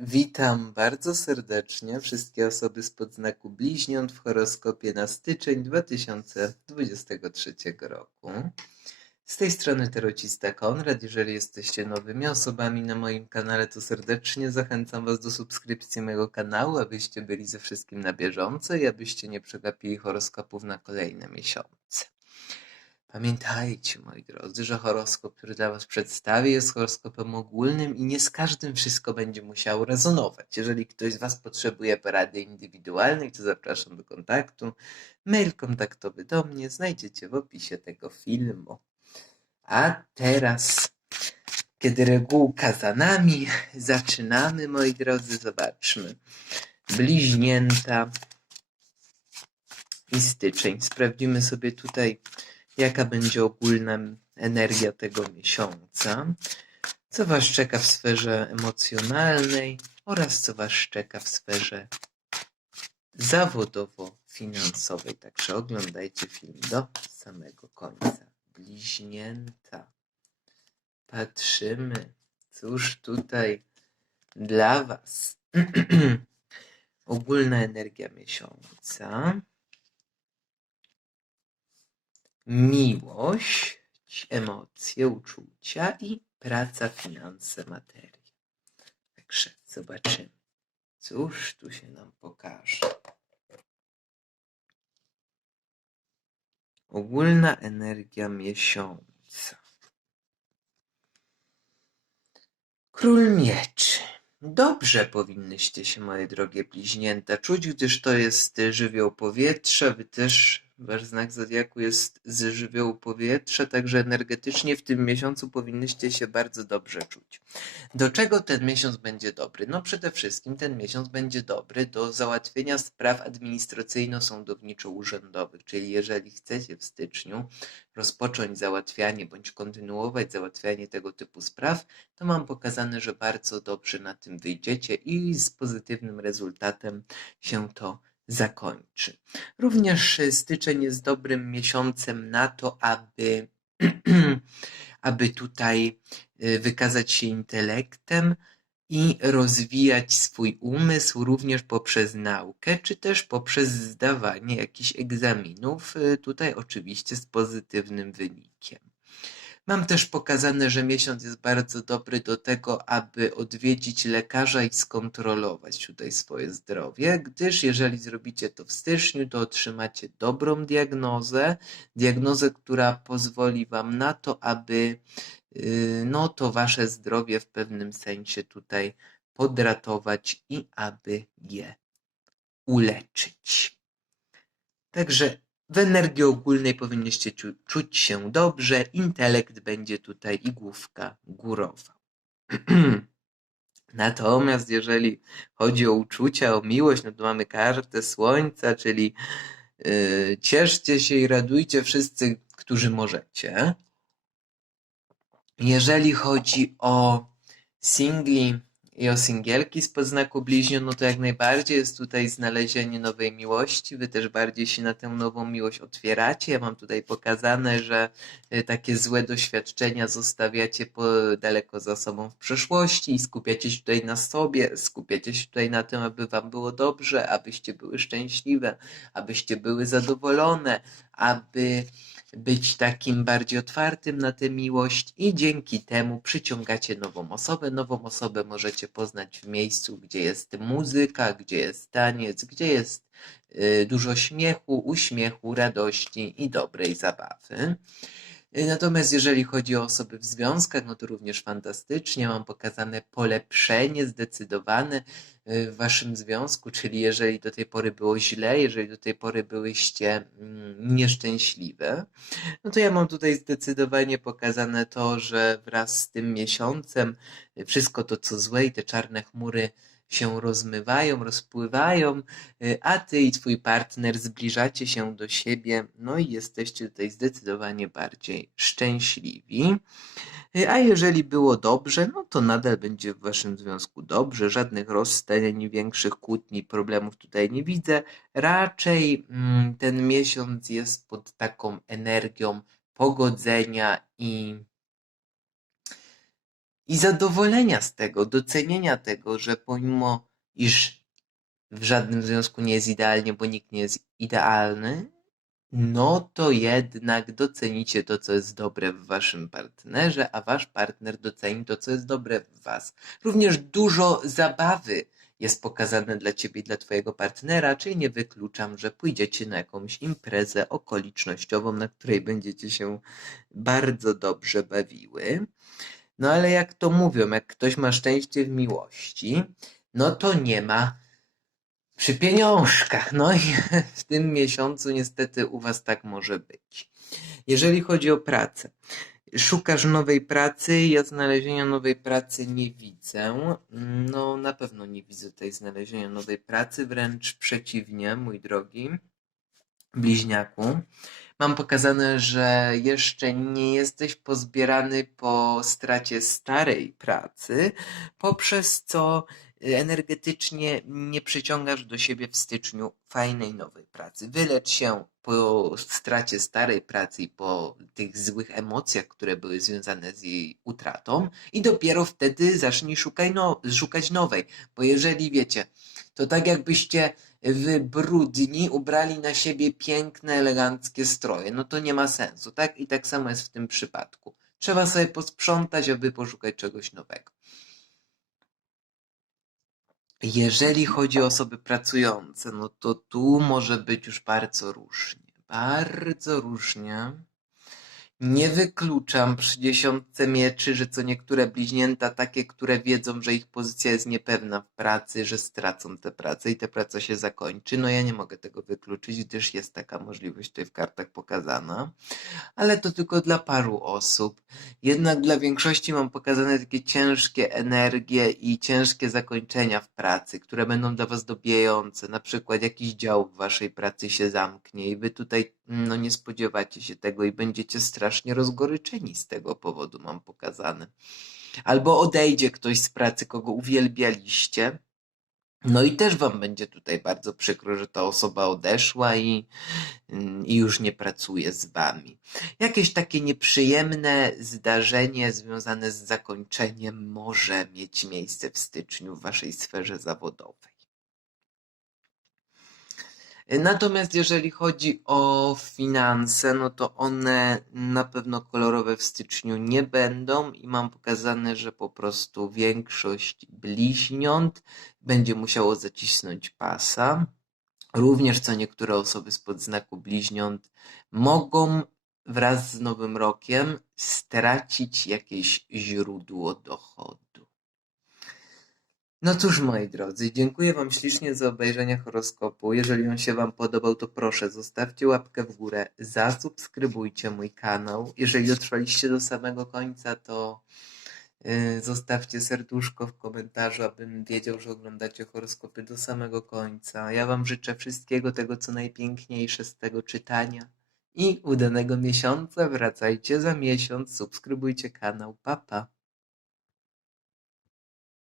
Witam bardzo serdecznie wszystkie osoby spod znaku bliźniąt w horoskopie na styczeń 2023 roku. Z tej strony Terocista Konrad. Jeżeli jesteście nowymi osobami na moim kanale, to serdecznie zachęcam Was do subskrypcji mojego kanału, abyście byli ze wszystkim na bieżąco i abyście nie przegapili horoskopów na kolejne miesiące. Pamiętajcie, moi drodzy, że horoskop, który dla Was przedstawię, jest horoskopem ogólnym i nie z każdym wszystko będzie musiało rezonować. Jeżeli ktoś z Was potrzebuje porady indywidualnej, to zapraszam do kontaktu. Mail kontaktowy do mnie znajdziecie w opisie tego filmu. A teraz, kiedy regułka za nami, zaczynamy, moi drodzy, zobaczmy. Bliźnięta i styczeń. Sprawdzimy sobie tutaj, jaka będzie ogólna energia tego miesiąca, co Was czeka w sferze emocjonalnej oraz co Was czeka w sferze zawodowo-finansowej. Także oglądajcie film do samego końca. Bliźnięta. Patrzymy, cóż tutaj dla Was. Ogólna energia miesiąca. Miłość, emocje, uczucia i praca, finanse, materia. Także zobaczymy, cóż tu się nam pokaże. Ogólna energia miesiąca. Król mieczy. Dobrze powinnyście się, moje drogie bliźnięta, czuć, gdyż to jest żywioł powietrza. Wy też, wasz znak zodiaku jest z żywiołu powietrza, także energetycznie w tym miesiącu powinnyście się bardzo dobrze czuć. Do czego ten miesiąc będzie dobry? No przede wszystkim ten miesiąc będzie dobry do załatwienia spraw administracyjno-sądowniczo-urzędowych, czyli jeżeli chcecie w styczniu rozpocząć załatwianie bądź kontynuować załatwianie tego typu spraw, to mam pokazane, że bardzo dobrze na tym wyjdziecie i z pozytywnym rezultatem się to zakończy. Również styczeń jest dobrym miesiącem na to, aby, aby tutaj y, wykazać się intelektem i rozwijać swój umysł również poprzez naukę, czy też poprzez zdawanie jakichś egzaminów, y, tutaj oczywiście z pozytywnym wynikiem. Mam też pokazane, że miesiąc jest bardzo dobry do tego, aby odwiedzić lekarza i skontrolować tutaj swoje zdrowie, gdyż jeżeli zrobicie to w styczniu, to otrzymacie dobrą diagnozę, diagnozę, która pozwoli Wam na to, aby yy, no to Wasze zdrowie w pewnym sensie tutaj podratować i aby je uleczyć. Także w energii ogólnej powinniście czuć się dobrze, intelekt będzie tutaj i główka górowa. Natomiast jeżeli chodzi o uczucia, o miłość, no to mamy kartę słońca, czyli yy, cieszcie się i radujcie wszyscy, którzy możecie. Jeżeli chodzi o singli i o singielki z podznaku bliźniąt, no to jak najbardziej jest tutaj znalezienie nowej miłości. Wy też bardziej się na tę nową miłość otwieracie. Ja mam tutaj pokazane, że y, takie złe doświadczenia zostawiacie daleko za sobą w przeszłości i skupiacie się tutaj na sobie, skupiacie się tutaj na tym, aby wam było dobrze, abyście były szczęśliwe, abyście były zadowolone, aby być takim bardziej otwartym na tę miłość i dzięki temu przyciągacie nową osobę. Nową osobę możecie poznać w miejscu, gdzie jest muzyka, gdzie jest taniec, gdzie jest y, dużo śmiechu, uśmiechu, radości i dobrej zabawy. Y, Natomiast jeżeli chodzi o osoby w związkach, no to również fantastycznie. Mam pokazane polepszenie zdecydowane y, w waszym związku, czyli jeżeli do tej pory było źle, jeżeli do tej pory byłyście mm, nieszczęśliwe, no to ja mam tutaj zdecydowanie pokazane to, że wraz z tym miesiącem y, wszystko to, co złe i te czarne chmury się rozmywają, rozpływają, y, a ty i twój partner zbliżacie się do siebie, no i jesteście tutaj zdecydowanie bardziej szczęśliwi. Y, A jeżeli było dobrze, no to nadal będzie w waszym związku dobrze, żadnych rozstań, większych kłótni, problemów tutaj nie widzę. Raczej mm, ten miesiąc jest pod taką energią pogodzenia i i zadowolenia z tego, docenienia tego, że pomimo iż w żadnym związku nie jest idealnie, bo nikt nie jest idealny, no to jednak docenicie to, co jest dobre w waszym partnerze, a wasz partner doceni to, co jest dobre w was. Również dużo zabawy jest pokazane dla ciebie i dla twojego partnera, czyli nie wykluczam, że pójdziecie na jakąś imprezę okolicznościową, na której będziecie się bardzo dobrze bawiły. No ale jak to mówią, jak ktoś ma szczęście w miłości, no to nie ma przy pieniążkach. No i w tym miesiącu niestety u was tak może być. Jeżeli chodzi o pracę, szukasz nowej pracy, ja znalezienia nowej pracy nie widzę. No na pewno nie widzę tutaj znalezienia nowej pracy, wręcz przeciwnie, mój drogi bliźniaku. Mam pokazane, że jeszcze nie jesteś pozbierany po stracie starej pracy, poprzez co energetycznie nie przyciągasz do siebie w styczniu fajnej nowej pracy. Wylecz się po stracie starej pracy i po tych złych emocjach, które były związane z jej utratą, i dopiero wtedy zacznij szukaj no, szukać nowej. Bo jeżeli wiecie, to tak jakbyście w brudni ubrali na siebie piękne, eleganckie stroje. No to nie ma sensu, tak? I tak samo jest w tym przypadku. Trzeba sobie posprzątać, aby poszukać czegoś nowego. Jeżeli chodzi o osoby pracujące, no to tu może być już bardzo różnie. Bardzo różnie. Nie wykluczam przy dziesiątce mieczy, że co niektóre bliźnięta, takie, które wiedzą, że ich pozycja jest niepewna w pracy, że stracą tę pracę i ta praca się zakończy. No ja nie mogę tego wykluczyć, gdyż jest taka możliwość tutaj w kartach pokazana, ale to tylko dla paru osób. Jednak dla większości mam pokazane takie ciężkie energie i ciężkie zakończenia w pracy, które będą dla was dobijające. Na przykład jakiś dział w waszej pracy się zamknie i wy tutaj no nie spodziewacie się tego i będziecie strasznie rozgoryczeni z tego powodu, mam pokazane. Albo odejdzie ktoś z pracy, kogo uwielbialiście. No i też wam będzie tutaj bardzo przykro, że ta osoba odeszła i, i już nie pracuje z wami. Jakieś takie nieprzyjemne zdarzenie związane z zakończeniem może mieć miejsce w styczniu w waszej sferze zawodowej. Natomiast jeżeli chodzi o finanse, no to one na pewno kolorowe w styczniu nie będą i mam pokazane, że po prostu większość bliźniąt będzie musiało zacisnąć pasa. Również co niektóre osoby spod znaku bliźniąt mogą wraz z Nowym Rokiem stracić jakieś źródło dochodu. No cóż, moi drodzy, dziękuję Wam ślicznie za obejrzenie horoskopu. Jeżeli on się Wam podobał, to proszę zostawcie łapkę w górę, zasubskrybujcie mój kanał. Jeżeli dotrwaliście do samego końca, to yy, zostawcie serduszko w komentarzu, abym wiedział, że oglądacie horoskopy do samego końca. Ja Wam życzę wszystkiego tego, co najpiękniejsze z tego czytania i udanego miesiąca. Wracajcie za miesiąc, subskrybujcie kanał. Pa, pa.